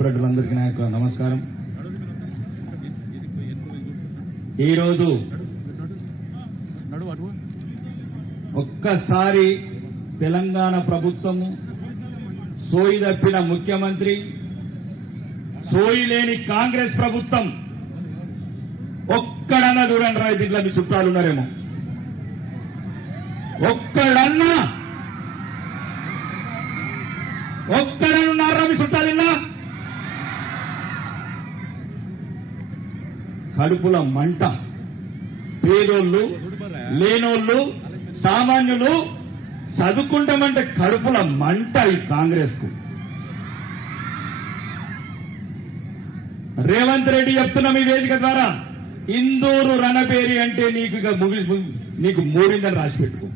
అందరికీ నా యొక్క నమస్కారం. ఈరోజు ఒక్కసారి తెలంగాణ ప్రభుత్వము సోయి తప్పిన ముఖ్యమంత్రి, సోయి లేని కాంగ్రెస్ ప్రభుత్వం ఒక్కడన్నా చూడండి రా, దీంట్లో మీ చుట్టాలు ఉన్నారేమో, ఒక్కడనున్నారా మీ చుట్టాలిన్నా? కడుపుల మంట, పేదోళ్ళు, లేనోళ్ళు, సామాన్యులు చదువుకుంటామంటే కడుపుల మంట ఈ కాంగ్రెస్ కు. రేవంత్ రెడ్డి చెప్తున్నాం ఈ వేదిక ద్వారా, ఇందూరు రణబేరి అంటే నీకు మూడిందని రాసి పెట్టుకో.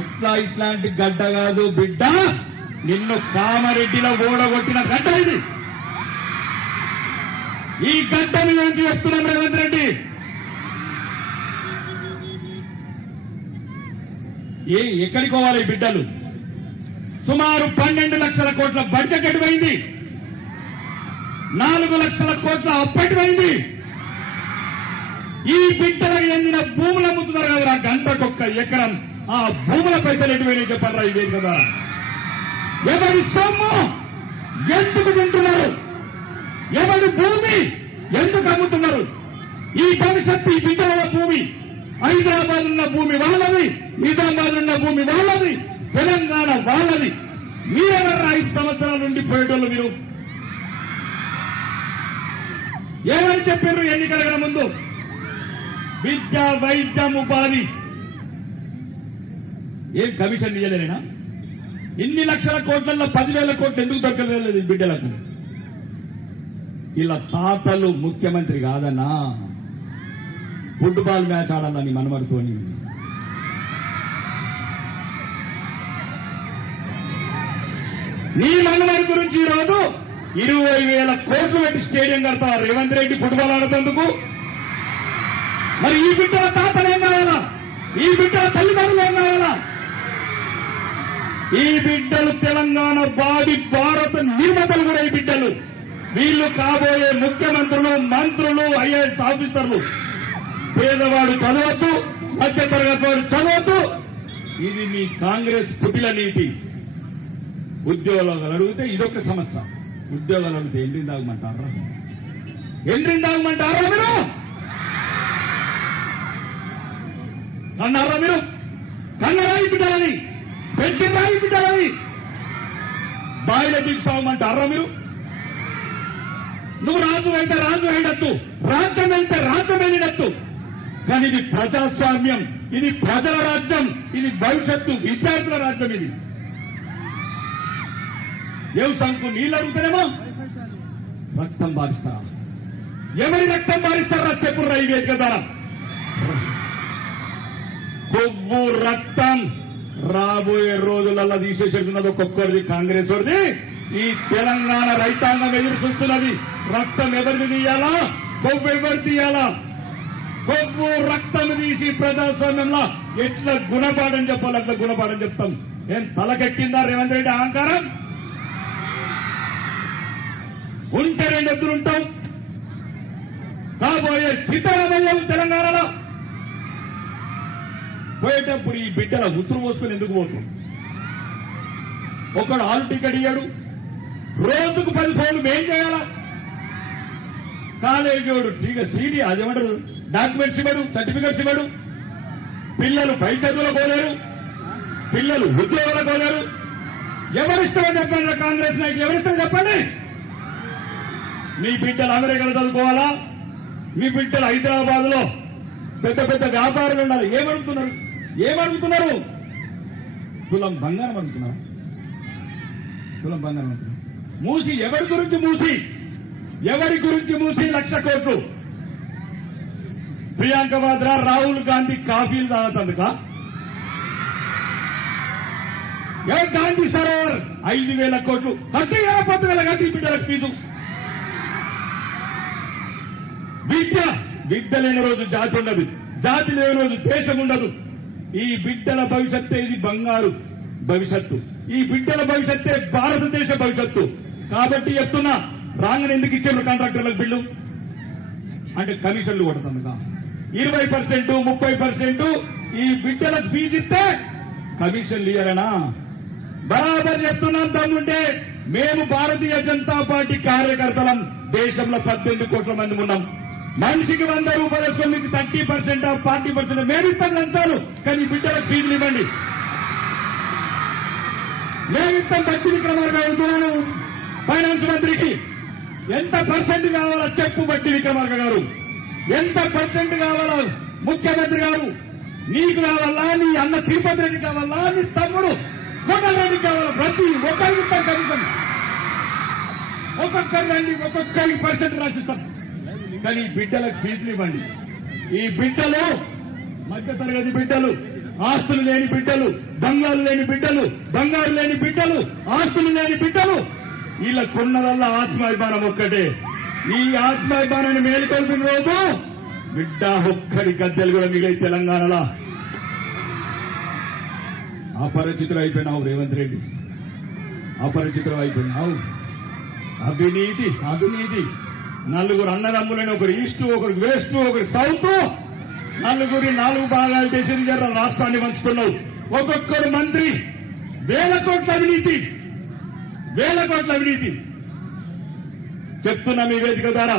అట్లా ఇట్లాంటి గడ్డ కాదు బిడ్డ, నిన్ను కామారెడ్డిలో ఓడగొట్టిన గడ్డ ఇది. ఈ గడ్డను ఏంటి చెప్తున్నాం రేవంత్ రెడ్డి? ఎక్కడికి పోవాలి ఈ బిడ్డలు? సుమారు 12 లక్షల కోట్ల బడ్జెట్ ఎటువైంది, 4 లక్షల కోట్ల అప్పటివైంది. ఈ బిడ్డలకు చెందిన భూములు అమ్ముతున్నారు కదా, గంటకొక్క ఎకరం. ఆ భూముల పైసలు ఎటువైనా చెప్పారా ఇదే కదా? ఎవరి సొమ్ము ఎందుకు తింటున్నారు? ఎవరి భూమి ఎందుకు అమ్ముతున్నారు? ఈ భవిష్యత్తు ఈ బిడ్డల భూమి, హైదరాబాద్ ఉన్న భూమి వాళ్ళది, నిజామాబాద్ ఉన్న భూమి వాళ్ళది, తెలంగాణ వాళ్ళది. మీరెవరు 5 సంవత్సరాల నుండి పోయేటోళ్ళు? మీరు ఏమని చెప్పారు ఎన్నికల ముందు? విద్య, వైద్యం, ఉపాధి. ఏం కమిషన్ ఇయ్యలేనా? ఇన్ని లక్షల కోట్లలో 10,000 కోట్లు ఎందుకు దొరకలేదు ఈ బిడ్డలకు? ఇలా తాతలు ముఖ్యమంత్రి కాదన్నా, ఫుట్బాల్ మ్యాచ్ ఆడాలని మనమడుతోని. నీ మనవారి గురించి ఈరోజు 20,000 కోట్లు పెట్టి స్టేడియం కడతావా రేవంత్ రెడ్డి ఫుట్బాల్ ఆడేందుకు? మరి ఈ బిడ్డల తాతలు ఏం కావాలా? ఈ బిడ్డల తల్లిదండ్రులు ఏం కావాలా? ఈ బిడ్డలు తెలంగాణ భారత నిర్మాతలు కూడా ఈ బిడ్డలు. వీళ్ళు కాబోయే ముఖ్యమంత్రులు, మంత్రులు, ఐఏఎస్ ఆఫీసర్లు. పేదవాడు చదవద్దు, మధ్యతరగతి వాడు చదవద్దు. ఇది మీ కాంగ్రెస్ కుటిల నీతి. ఉద్యోగాలు అడిగితే ఇదొక సమస్య. ఉద్యోగాలు అడిగితే ఎండ్రిని తాగమంటారా? ఎండ్రిని తాగమంటారా మీరు? అన్నారా మీరు? కన్నరాయి బిడ్డలని, పెంచిరాయి బిడ్డలని బాయిల దిగుసాగమంటారా మీరు? నువ్వు రాజు అయితే రాజు అయినట్టు, రాజ్యం అయితే రాజ్యం వెళ్ళినట్టు. కానీ ఇది ప్రజాస్వామ్యం, ఇది ప్రజల రాజ్యం, ఇది భవిష్యత్తు విద్యార్థుల రాజ్యం. ఇది వ్యవసాయంకు నీళ్ళు అడుగుతారేమో రక్తం బారిస్తారా? ఎవరి రక్తం బారిస్తారా చెప్పు రైవేది కదా. కొవ్వు రక్తం రాబోయే రోజులలో తీసేసేస్తున్నది ఒక్కొక్కరిది, కాంగ్రెస్ వారిది. ఈ తెలంగాణ రైతాంగం ఎదురు చూస్తున్నది. రక్తం ఎవరిది తీయాలా, కొవ్వు ఎవరు తీయాలా? కొవ్వు రక్తం తీసి ప్రజాస్వామ్యంలో ఎట్లా గుణపాఠం చెప్పాలి అట్లా గుణపాఠం చెప్తాం. ఏం తలకెక్కిందా రేవంత్ రెడ్డి అహంకారం? ఉంటే 2 ఎద్దులుంటాం. కాబోయే సీతారామయ్య తెలంగాణలో పోయేటప్పుడు ఈ బిడ్డల ఉసురు పోసుకుని ఎందుకు పోతాం? ఒకడు హాల్ టికెట్ ఇయ్యాడు, రోజుకు 10 ఫోన్లు మేం చేయాలా? కాలేజీ వాడు సీడీ అదేమంటారు డాక్యుమెంట్స్ ఇవ్వడు, సర్టిఫికెట్స్ ఇవ్వడు. పిల్లలు పై చదువులకు పోలేరు, పిల్లలు ఉద్యోగాలకు పోలేరు. ఎవరిస్తారో చెప్పండి, కాంగ్రెస్ నాయకులు ఎవరిస్తారో చెప్పండి. మీ బిడ్డలు అమెరికాలో చదువుకోవాలా? మీ బిడ్డలు హైదరాబాద్ లో పెద్ద పెద్ద వ్యాపారులు ఉండాలి. ఏమడుగుతున్నారు? తులం బంగారం అడుగుతున్నారు. తులం బంగారం అడుగుతున్నారు. మూసి ఎవరి గురించి మూసి? 1,00,00,000 కోట్లు. ప్రియాంక వాద్రా, రాహుల్ గాంధీ కాఫీలు తాగుతుందిక? గాంధీ సరోవర్ 5,000 కోట్లు కట్టి 10,000 కట్టి బిడ్డలకు ఫీజు. విద్య లేని రోజు జాతి ఉండదు, జాతి లేని రోజు దేశం ఉండదు. ఈ బిడ్డల భవిష్యత్తు ఇది బంగారు భవిష్యత్తు. ఈ బిడ్డల భవిష్యత్తే భారతదేశ భవిష్యత్తు. కాబట్టి చెప్తున్నా, రాగానే ఎందుకు ఇచ్చారు కాంట్రాక్టర్లకు బిల్లు అంటే కమిషన్లు కొడుతుందిగా. 20%, 30% ఈ బిడ్డలకు ఫీజు ఇస్తే కమిషన్లు ఇయ్యారనా? బరాబర్ చెప్తున్నాం. దమ్ముంటే మేము భారతీయ జనతా పార్టీ కార్యకర్తలం. దేశంలో 18 కోట్ల మంది ఉన్నాం. మనిషికి 100 రూపాయలు వేసుకొని మీకు 30%, 40% మేము ఇస్తాం లంచాలు. కానీ బిడ్డలకు ఫీజులు ఇవ్వండి. మేమిస్తాం. బట్టి విక్రమార్క వెళ్తున్నాను ఫైనాన్స్ మంత్రికి. ఎంత పర్సెంట్ కావాలో చెప్పు బట్టి విక్రమార్క గారు. ఎంత పర్సెంట్ కావాలో ముఖ్యమంత్రి గారు. నీకు కావాలా, నీ అన్న తిరుపతి రెడ్డి కావాలా, నీ తమ్ముడు కోటల్ రెడ్డి కావాలా? ప్రతి ఒక్కరికి ఇస్తాం కమిషన్. ఒక్కొక్కరు రండి, ఒక్కొక్కరికి పర్సెంట్ రాసిస్తాం. కానీ బిడ్డలకు ఫీజులు ఇవ్వండి. ఈ బిడ్డలు మధ్యతరగతి బిడ్డలు, ఆస్తులు లేని బిడ్డలు, బంగారు లేని బిడ్డలు, బంగారు లేని బిడ్డలు, ఆస్తులు లేని బిడ్డలు, వీళ్ళకున్నదల్లా ఆత్మాభిమానం ఒక్కటే. ఈ ఆత్మాభిమానాన్ని మేలుకొల్పిన రోజు బిడ్డ ఒక్కడి గద్దెలు కూడా మిగిలి తెలంగాణలో అపరిచితులు అయిపోయినావు రేవంత్ రెడ్డి. అపరిచితులు అయిపోయినావు. అవినీతి అవినీతి. నలుగురు అన్నదమ్ములని, ఒకరు ఈస్ట్, ఒకరు వెస్ట్, ఒకరు సౌత్, నలుగురి 4 భాగాలు చేసి రాష్ట్రాన్ని పంచుతున్నావు. ఒక్కొక్కరు మంత్రి. 1000 కోట్ల అవినీతి, 1000 కోట్ల అవినీతి. చెప్తున్నా మీ వేదిక ద్వారా.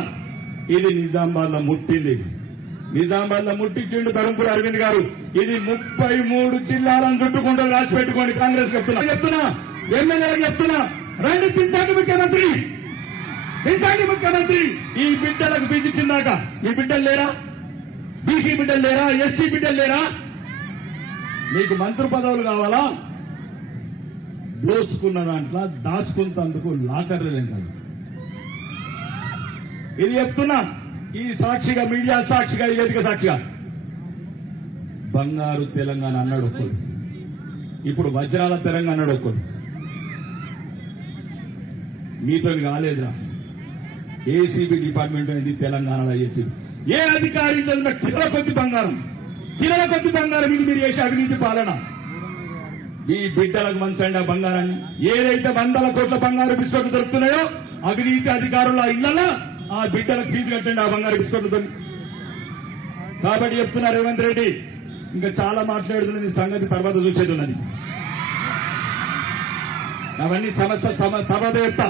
ఇది నిజామాబాద్ లో ముట్టింది. నిజామాబాద్ లో ముట్టించిండు ధర్మపురి అరవింద్ గారు. ఇది 33 జిల్లాలను చుట్టుకుంటూ రాసి పెట్టుకోండి. కాంగ్రెస్ చెప్తున్నా, ఎమ్మెల్యేలకు చెప్తున్నా, రండి పింఛాకి ముఖ్యమంత్రి, పింఛాకి ముఖ్యమంత్రి. ఈ బిడ్డలకు పిలిచిందాక ఈ బిడ్డలు లేరా? బీసీ బిడ్డలు లేరా? ఎస్సీ బిడ్డలు లేరా? మీకు మంత్రి పదవులు కావాలా? దోసుకున్న దాంట్లో దాచుకుంటందుకు లాకర్లేం కాదు. ఇది చెప్తున్నా ఈ సాక్షిగా, మీడియా సాక్షిగా, ఈ వేదిక సాక్షిగా. బంగారు తెలంగాణ అన్నాడు ఒక్కడు, ఇప్పుడు వజ్రాల తెలంగాణ అన్నాడు ఒక్కడు. మీతో కాలేదురా. ఏసీబీ డిపార్ట్మెంట్ అనేది తెలంగాణలో ఏసీబీ. ఏ అధికారి కిలోల కొద్ది బంగారం, కిలోల కొద్ది బంగారం ఇది మీరు చేసే అవినీతి పాలన. ఈ బిడ్డలకు మంచండి ఆ బంగారాన్ని. ఏదైతే 100 కోట్ల బంగారు బిస్కెట్లు దొరుకుతున్నాయో అవినీతి అధికారుల ఇళ్లలో ఆ బిడ్డలకు ఫీజు కట్టండి ఆ బంగారు బిస్కెట్లతో. కాబట్టి చెప్తున్నా రేవంత్ రెడ్డి, ఇంకా చాలా మాట్లాడుతున్నది సంగతి తర్వాత చూసేది ఉన్నది. అవన్నీ సమస్య తర్వాత చెప్తా.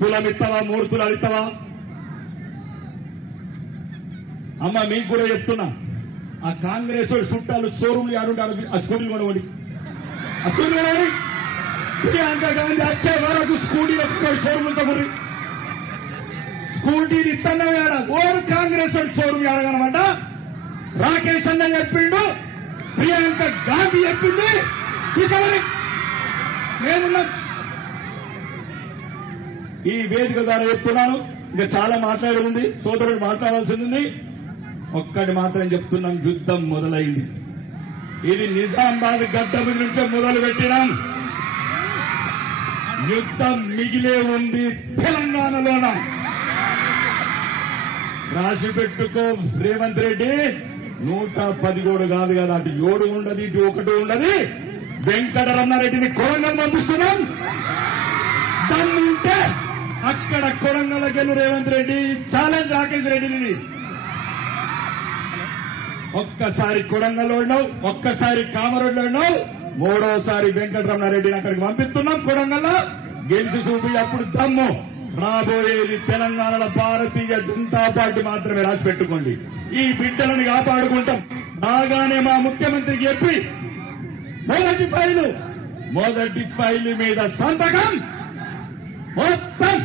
తులం ఇస్తావా, 3 తులాలు ఇస్తావా? అమ్మ మీకు కూడా చెప్తున్నా, ఆ కాంగ్రెస్ చుట్టాలు షోరూమ్లు ఆడుంటారు. ఆ స్కూటీలు కొనవండి, ఆ స్కూటీ కొనవండి. ప్రియాంక గాంధీ వచ్చే వరకు స్కూటీలు షోరూమ్లతో కొరి. స్కూటీలు ఇస్తున్నా వేడ ఓరు కాంగ్రెస్ షోరూమ్ ఆడగనమాట. రాకేష్ అన్న చెప్పిండు, ప్రియాంక గాంధీ చెప్పింది. తీసుకొని నేనున్నా. ఈ వేదిక ద్వారా చెప్తున్నాను. ఇంకా చాలా మాట్లాడేది, సోదరుడు మాట్లాడాల్సింది ఉంది. ఒక్కటి మాత్రం చెప్తున్నాం, యుద్ధం మొదలైంది. ఇది నిజామాబాద్ గడ్డ మీద నుంచే మొదలు పెట్టినాం. యుద్ధం మిగిలే ఉంది తెలంగాణలోన. రాసి పెట్టుకో రేవంత్ రెడ్డి. 110 కోడు కాదు కదా, అటు 7 ఉండదు, ఇటు 1 ఉండదు. వెంకటరమణారెడ్డిని కొరంగల్ పంపిస్తున్నాం. దమ్ముంటే అక్కడ కొరంగల్ గెలు రేవంత్ రెడ్డి. ఛాలెంజ్ రాకేష్ రెడ్డిని. ఒక్కసారి కొడంగల్లో ఉన్నావు, ఒక్కసారి కామరోడ్లో ఉన్నావు, 3వసారి వెంకటరమణారెడ్డిని అక్కడికి పంపిస్తున్నాం. కొడంగల్లో గెలిచి చూపి అప్పుడు దమ్ము. రాబోయేది తెలంగాణలో భారతీయ జనతా పార్టీ మాత్రమే. రాసి పెట్టుకోండి. ఈ బిడ్డలను కాపాడుకుంటాం. రాగానే మా ముఖ్యమంత్రికి చెప్పి మొదటి ఫైలు మీద సంతకం. మొత్తం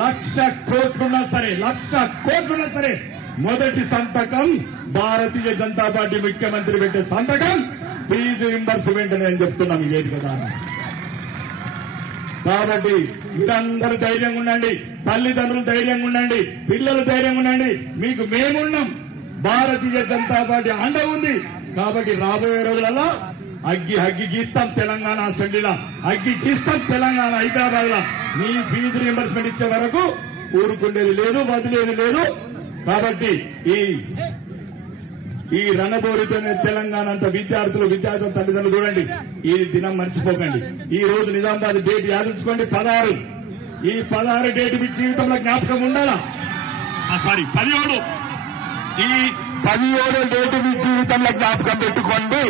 1,00,000 కోట్లున్నా సరే, 1,00,000 కోట్లున్నా సరే, మొదటి సంతకం భారతీయ జనతా పార్టీ ముఖ్యమంత్రి పెట్టే సంతకం ఫీజు రింబర్స్మెంట్ అని చెప్తున్నాం ఈ వేదిక ద్వారా. కాబట్టి మీరందరూ ధైర్యంగా ఉండండి, తల్లిదండ్రులు ధైర్యంగా ఉండండి, పిల్లలు ధైర్యంగా ఉండండి. మీకు మేమున్నాం. భారతీయ జనతా పార్టీ అండ ఉంది. కాబట్టి రాబోయే రోజులలో అగ్గి గీస్తాం. తెలంగాణ అసెంబ్లీలో అగ్గి గీస్తాం. తెలంగాణ హైదరాబాద్ లో మీ ఫీజు రింబర్స్మెంట్ ఇచ్చే వరకు ఊరుకుండేది లేదు, వదిలేది లేదు. కాబట్టి ఈ రణబోరితోనే తెలంగాణ అంతా విద్యార్థుల తల్లిదండ్రులు చూడండి. ఈ దినం మర్చిపోకండి. ఈ రోజు నిజామాబాద్ డేట్ యాదించుకోండి 16. ఈ 16 డేట్ మీ జీవితంలో జ్ఞాపకం ఉండాలా? సారీ 17. ఈ 17 డేట్ మీ జీవితంలో జ్ఞాపకం పెట్టుకోండి.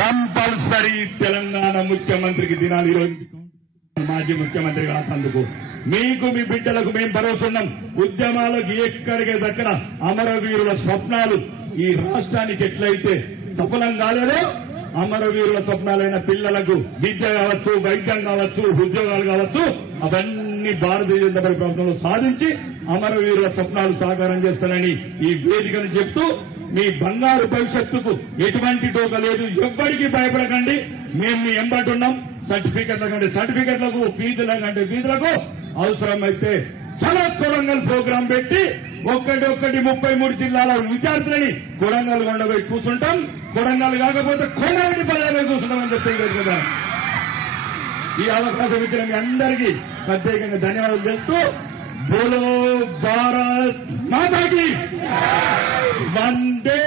కంపల్సరీ తెలంగాణ ముఖ్యమంత్రికి దినాలు ఈరోజు మాజీ ముఖ్యమంత్రి కానందుకు మీకు మీ బిడ్డలకు మేము భరోసా ఉన్నాం. ఉద్యమాలకు ఎక్కడికి దక్కన అమరవీరుల స్వప్నాలు ఈ రాష్ట్రానికి ఎట్లయితే సఫలం కాలేదో అమరవీరుల స్వప్నాలైన పిల్లలకు విద్య కావచ్చు, వైద్యం కావచ్చు, ఉద్యోగాలు కావచ్చు, అవన్నీ భారతీయ జనతా పార్టీ ప్రభుత్వంలో సాధించి అమరవీరుల స్వప్నాలు సాకారం చేస్తానని ఈ వేదికను చెప్తూ మీ బంగారు భవిష్యత్తుకు ఎటువంటి డోక లేదు. ఎవ్వడికి భయపడకండి. మేము మీ ఎంబటున్నాం. సర్టిఫికెట్ల కంటే సర్టిఫికెట్లకు, ఫీజుల కంటే ఫీజులకు అవసరమైతే చాలా కొడంగల్ ప్రోగ్రాం పెట్టి ఒక్కటి 33 జిల్లాల విద్యార్థులని కొడంగల్ కొండపోయి కూర్చుంటాం. కొడంగల్ కాకపోతే కొండగట్టి పల్లెపోయి కూర్చుంటామని చెప్పి కదా. ఈ అవకాశం ఇచ్చిన మీ అందరికీ ప్రత్యేకంగా ధన్యవాదాలు చెప్తూ బోలో భారత్ మాతాకి వందే